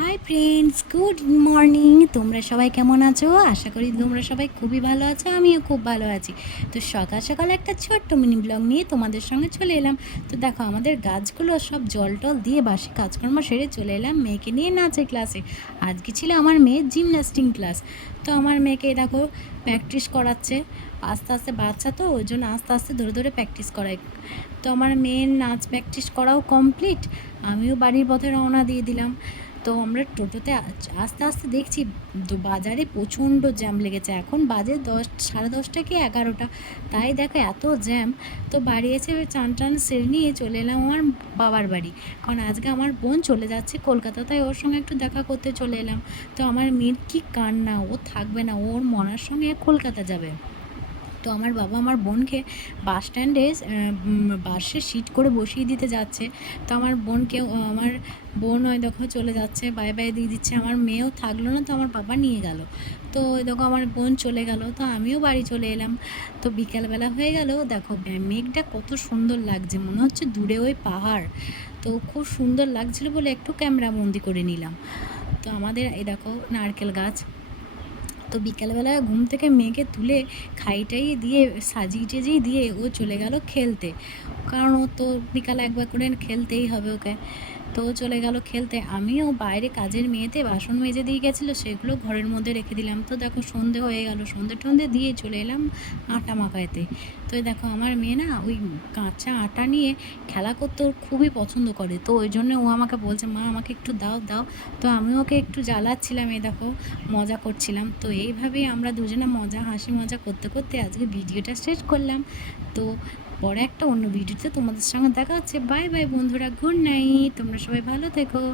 Hi friends, good morning. তোমরা সবাই কেমন আছো? আশা করি তোমরা সবাই খুবই ভালো আছো, আমিও খুব ভালো আছি। তো সকাল সকাল একটা ছোট্ট মিনি ব্লগ নিয়ে তোমাদের সঙ্গে চলে এলাম। তো দেখো, আমাদের গাছগুলো সব জল টল দিয়ে বাসি কাজকর্ম সেরে চলে এলাম মেয়েকে নিয়ে নাচের ক্লাসে। আজকে ছিল আমার মেয়ের জিমন্যাস্টিক ক্লাস। তো আমার মেয়েকে দেখো প্র্যাকটিস করাচ্ছে। আস্তে আস্তে বাচ্চা তো, ওই জন্য আস্তে আস্তে ধরে ধরে প্র্যাকটিস করাই। তো আমার মেয়ের নাচ প্র্যাকটিস করাও কমপ্লিট, আমিও বাড়ির পথে রওনা দিয়ে দিলাম। তো আমরা টোটোতে আস্তে আস্তে দেখছি বাজারে প্রচণ্ড জ্যাম লেগেছে। এখন বাজে 10, সাড়ে 10টা কি 11টা, তাই দেখো এত জ্যাম। তো বাড়ি এসে চান টান সেরে নিয়ে চলে এলাম আমার বাবার বাড়ি, কারণ আজকে আমার বোন চলে যাচ্ছে কলকাতা, তাই ওর সঙ্গে একটু দেখা করতে চলে এলাম। তো আমার মেয়ের কি কান্না, ও থাকবে না, ওর মনার সঙ্গে কলকাতা যাবে। তো আমার বাবা আমার বোনকে বাস স্ট্যান্ডে বাসে সিট করে বসিয়ে দিতে যাচ্ছে। তো আমার বোন ওই দেখো চলে যাচ্ছে, বাই বাই দিয়ে দিচ্ছে। আমার মেয়েও থাকলো না, তো আমার বাবা নিয়ে গেল। তো ওই দেখো আমার বোন চলে গেল, তো আমিও বাড়ি চলে এলাম। তো বিকালবেলা হয়ে গেল, দেখো মেঘটা কত সুন্দর লাগছে, মনে হচ্ছে দূরে ওই পাহাড়। তো খুব সুন্দর লাগছিল বলে একটু ক্যামেরা বন্দি করে নিলাম। তো আমাদের এই দেখো নারকেল গাছ। তো বিকেলবেলা ঘুম থেকে মেয়েকে তুলে খাইটাই দিয়ে সাজিয়ে টাজিয়ে দিয়ে ও চলে গেল খেলতে, কারণ ও তো বিকালে একবার করে খেলতেই হবে ওকে। তো ও চলে গেল খেলতে, আমিও বাইরে কাজের মেয়েতে বাসন মেজে দিয়ে গেছিলো, সেগুলো ঘরের মধ্যে রেখে দিলাম। তো দেখো সন্ধে হয়ে গেল, সন্ধে টন্ধে দিয়ে চলে এলাম আটা মাখাইতে। তো দেখো আমার মেয়ে না ওই কাঁচা আটা নিয়ে খেলা করতে ওর খুবই পছন্দ করে, তো ওই জন্য ও আমাকে বলছে, মা আমাকে একটু দাও দাও। তো আমি ওকে একটু জ্বালাচ্ছিলাম, এই দেখো মজা করছিলাম। তো এইভাবেই আমরা দুজনে হাসি মজা করতে করতে আজকে ভিডিওটা শেষ করলাম। তো পরে একটা অন্য ভিডিওতে তোমাদের সঙ্গে দেখা হচ্ছে। বাই বাই বন্ধুরা, গুড নাইট, তোমরা সবাই ভালো থেকো।